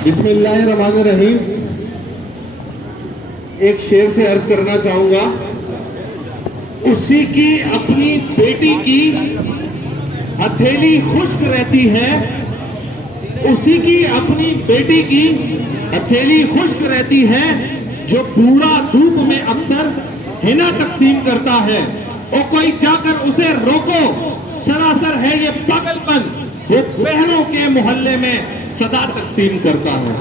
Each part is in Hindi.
बिस्मिल्लाहिर्रहमानिर्रहीम। एक शेर से अर्ज करना चाहूंगा। उसी की अपनी बेटी की हथेली खुश्क रहती है, उसी की अपनी बेटी की हथेली खुश्क रहती है, जो बूढ़ा धूप में अक्सर हिना तकसीम करता है। और कोई जाकर उसे रोको, सरासर है ये पागलपन, वो बहनों के मोहल्ले में सदा तकसीम करता है।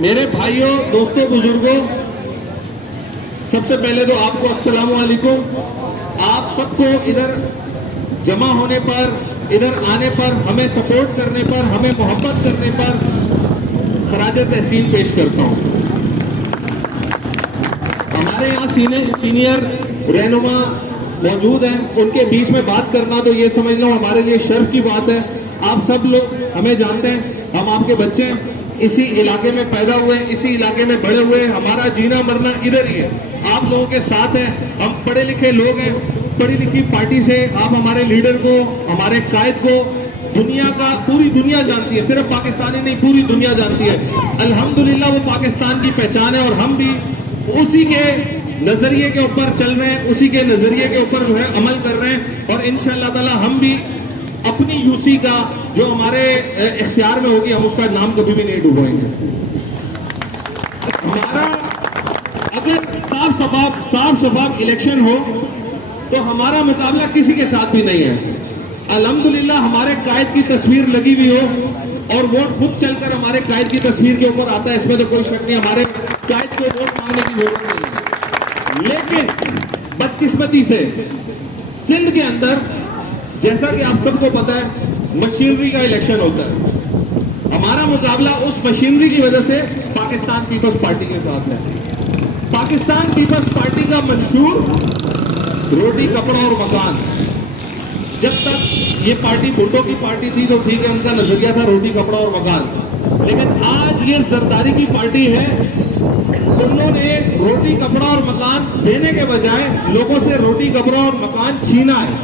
मेरे भाइयों, दोस्तों, बुजुर्गों, सबसे पहले तो आपको अस्सलाम वालेकुम। आप सबको इधर जमा होने पर, इधर आने पर, हमें सपोर्ट करने पर, हमें मोहब्बत करने पर खराज तहसीन पेश करता हूं। हमारे यहाँ सीनियर रहनुमा मौजूद हैं, उनके बीच में बात करना तो ये समझ लो हमारे लिए शर्फ की बात है। आप सब लोग हमें जानते हैं, हम आपके बच्चे हैं, इसी इलाके में पैदा हुए, इसी इलाके में बड़े हुए, हमारा जीना मरना इधर ही है। आप लोगों के साथ हैं, हम पढ़े लिखे लोग हैं, पढ़ी लिखी पार्टी से। आप हमारे लीडर को, हमारे कायद को दुनिया का, पूरी दुनिया जानती है, सिर्फ पाकिस्तानी नहीं पूरी दुनिया जानती है। अल्हम्दुलिल्लाह वो पाकिस्तान की पहचान है और हम भी उसी के नजरिए के ऊपर चल रहे हैं, उसी के नजरिए के ऊपर जो है अमल कर रहे हैं। और इंशाअल्लाह ताला हम भी अपनी यूसी का जो हमारे इख्तियार में होगी, हम उसका नाम कभी भी नहीं डुबोएंगे। हमारा अगर साफ शफाफ इलेक्शन हो तो हमारा मुकाबला किसी के साथ भी नहीं है। अल्हम्दुलिल्लाह हमारे कायद की तस्वीर लगी हुई हो और वोट खुद चलकर हमारे कायद की तस्वीर के ऊपर आता है, इसमें तो कोई शक नहीं। हमारे कायद को वोट मांगने की जरूरत नहीं है। लेकिन बदकिस्मती से सिंध के अंदर, जैसा कि आप सबको पता है, मशीनरी का इलेक्शन होता है। हमारा मुकाबला उस मशीनरी की वजह से पाकिस्तान पीपल्स पार्टी के साथ है। पाकिस्तान पीपल्स पार्टी का मंशूर रोटी, कपड़ा और मकान। जब तक ये पार्टी भुट्टो की पार्टी थी तो ठीक है, उनका नजरिया था रोटी, कपड़ा और मकान। लेकिन आज ये जरदारी की पार्टी है, उन्होंने रोटी, कपड़ा और मकान देने के बजाय लोगों से रोटी, कपड़ा और मकान छीना है।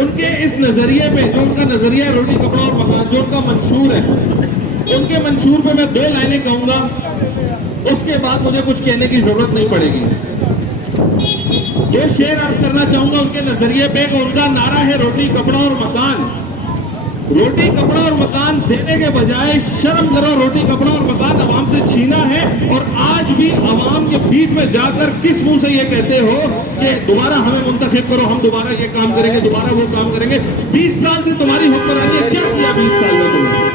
उनके इस नजरिए पे, जो उनका नजरिया है रोटी, कपड़ा और मकान, जो उनका मंशूर है, उनके मंशूर पे मैं 2 लाइनें कहूंगा, उसके बाद मुझे कुछ कहने की जरूरत नहीं पड़ेगी। 2 शेर अर्ज करना चाहूंगा उनके नजरिए पे। उनका नारा है रोटी, कपड़ा और मकान। रोटी, कपड़ा और मकान देने के बजाय शर्म करो, रोटी, कपड़ा और मकान अवाम से छीना है। और आज भी अवाम के बीच में जाकर किस मुंह से ये कहते हो कि दोबारा हमें मुंतखब करो, हम दोबारा ये काम करेंगे, दोबारा वो काम करेंगे। 20 साल से तुम्हारी हुक्मरानी है, क्या किया 20 साल में तुमने?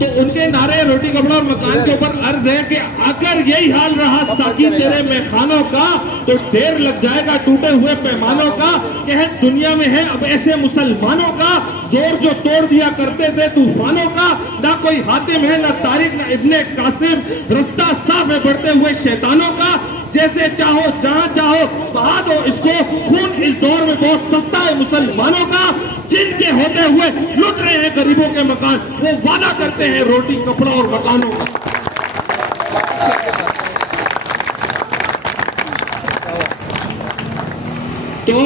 तो उनके नारे रोटी, कपड़ा और मकान के ऊपर अर्ज है कि अगर यही हाल रहा साकी तेरे मैखानों का, तो देर लग जाएगा टूटे हुए पैमानों का। कह दुनिया में है अब ऐसे मुसलमानों का, जोर जो तोड़ दिया करते थे तूफानों का। ना कोई हातिम है, ना तारिक, ना इब्ने कासिम, रास्ता साफ है बढ़ते हुए शैतानों का। जैसे चाहो जहां चाहो बहा दो इसको, खून इस दौर में बहुत सस्ता है मुसलमानों का। जिनके होते हुए लुट रहे हैं गरीबों के मकान, वो वादा करते हैं रोटी, कपड़ा और मकानों का। तो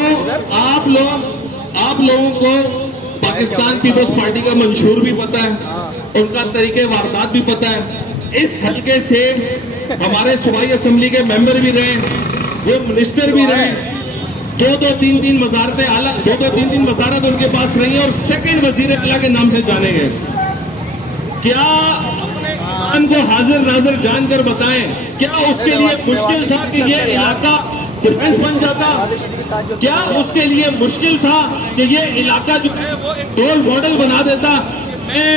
आप लोगों को पाकिस्तान पीपल्स पार्टी का मंशूर भी पता है, उनका तरीके वारदात भी पता है। इस हल्के से हमारे सूबाई असेंबली के मेंबर भी रहे, वो मिनिस्टर भी रहे, 2-3 वजारतें आला, 2-3 वजारत उनके पास रही है और सेकंड वजीर आला के नाम से जाने गए। क्या अपने ईमान को हाजिर नाजिर जानकर बताएं, क्या उसके लिए मुश्किल था कि ये इलाका डिफेंस बन जाता? क्या उसके लिए मुश्किल था कि ये इलाका जो है वो एक रोल मॉडल बना देता? मैं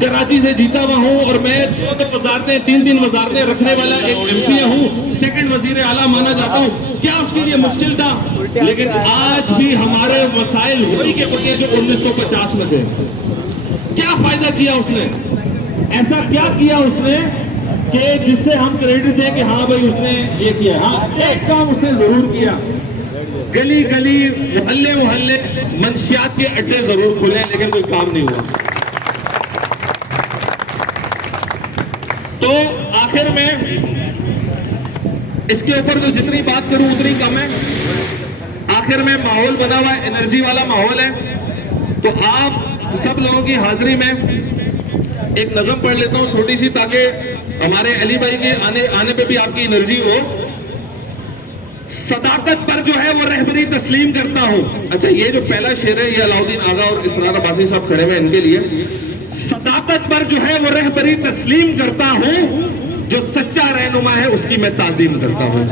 कराची से जीता हुआ हूं और मैं 2 वजारतें, 3 वजारतें रखने वाला एक एमपी हूं, सेकंड वजीर आला माना जाता हूं। क्या उसके लिए मुश्किल था? लेकिन आज भी हमारे मसाइल वही के वही जो 1950 में थे। क्या फायदा किया उसने? ऐसा क्या किया उसने कि जिससे हम क्रेडिट दें कि हाँ भाई उसने ये किया? हाँ, एक काम उसने जरूर किया, गली गली, मोहल्ले मोहल्ले मंशियात के अड्डे जरूर खुले, लेकिन कोई काम नहीं हुआ। तो आखिर में इसके ऊपर तो जितनी बात करूं उतनी कम है। आखिर में माहौल बना हुआ है, एनर्जी वाला माहौल है। तो आप सब लोगों की हाजिरी में एक नज़म पढ़ लेता हूं छोटी सी, ताकि हमारे अली भाई के आने पे भी आपकी एनर्जी हो। सदाकत पर जो है वो रहबरी तस्लीम करता हूं। अच्छा, ये जो पहला शेर है ये अलाउद्दीन आगा और इसरार अब्बासी साहब खड़े हुए इनके लिए। सदाकत पर जो है वो रहबरी तस्लीम करता हूं, जो सच्चा रहनुमा है उसकी मैं ताजीम करता हूं।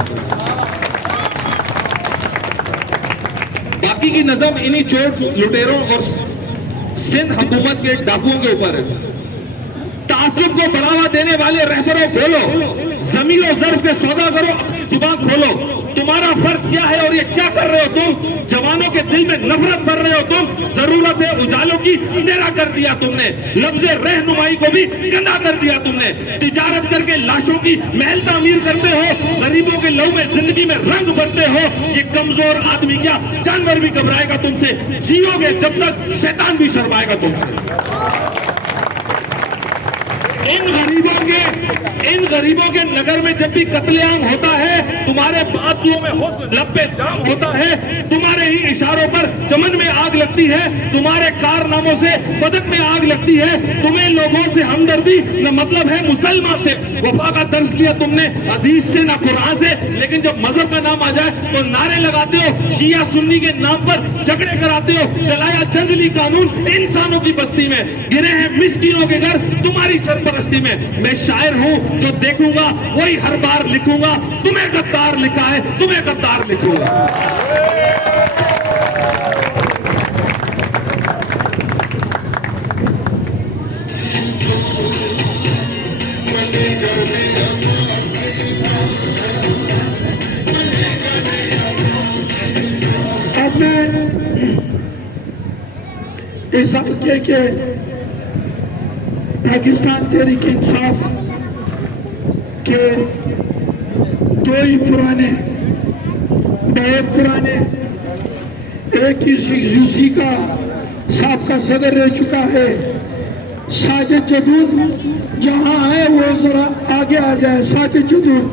बाकी की नज़म इन्हीं चोट लुटेरों और सिंध हुकूमत के डाकुओं के ऊपर है। तासुब को बढ़ावा देने वाले रहबरों बोलो, ज़मीर और ज़र्फ के सौदा करो, अपनी जुबान खोलो। तुम्हारा फर्ज क्या है और ये क्या कर रहे हो तुम? जवानों के दिल में नफरत भर रहे हो तुम। जरूरत है उजालों की, अंधेरा कर दिया तुमने। लफ्ज़े रहनुमाई को भी गंदा कर दिया तुमने। तिजारत करके लाशों की महल तामीर करते हो, गरीबों के लहू में जिंदगी में रंग भरते हो। ये कमजोर आदमी क्या जानवर भी घबराएगा तुमसे। जियोगे जब तक शैतान भी शर्माएगा तुमसे। इन गरीबों के नगर में जब भी कत्लेआम होता है, तुम्हारे बातों में लब्बे जाम होता है, तुम्हारे ही इशारों पर चमन में आग लगती है, तुम्हारे कारनामों से बदन में आग लगती है। तुम्हें लोगों से हमदर्दी न मतलब है मुसलमान से। वफा का दर्स लिया तुमने हदीस से ना कुरान से, लेकिन जब मजहब का नाम आ जाए तो नारे लगाते हो, शिया सुन्नी के नाम पर झगड़े कराते हो। चलाया जंगली कानून इंसानों की बस्ती में, गिरे हैं मिस्कीनों के घर तुम्हारी सरपरस्ती में। मैं शायर हूं जो देखूंगा वही हर बार लिखूंगा। तुम्हें गद्दार लिखा है, तुम्हें गद्दार लिखूंगा। अब मैं इस हल्के के पाकिस्तान तहरीक इंसाफ के दो ही पुराने, बहुत पुराने, एक ही यूसी का साबका सदर रह चुका है, साजिद जदूद जहां है वो जरा आगे आ जाए। साजिद जदूद।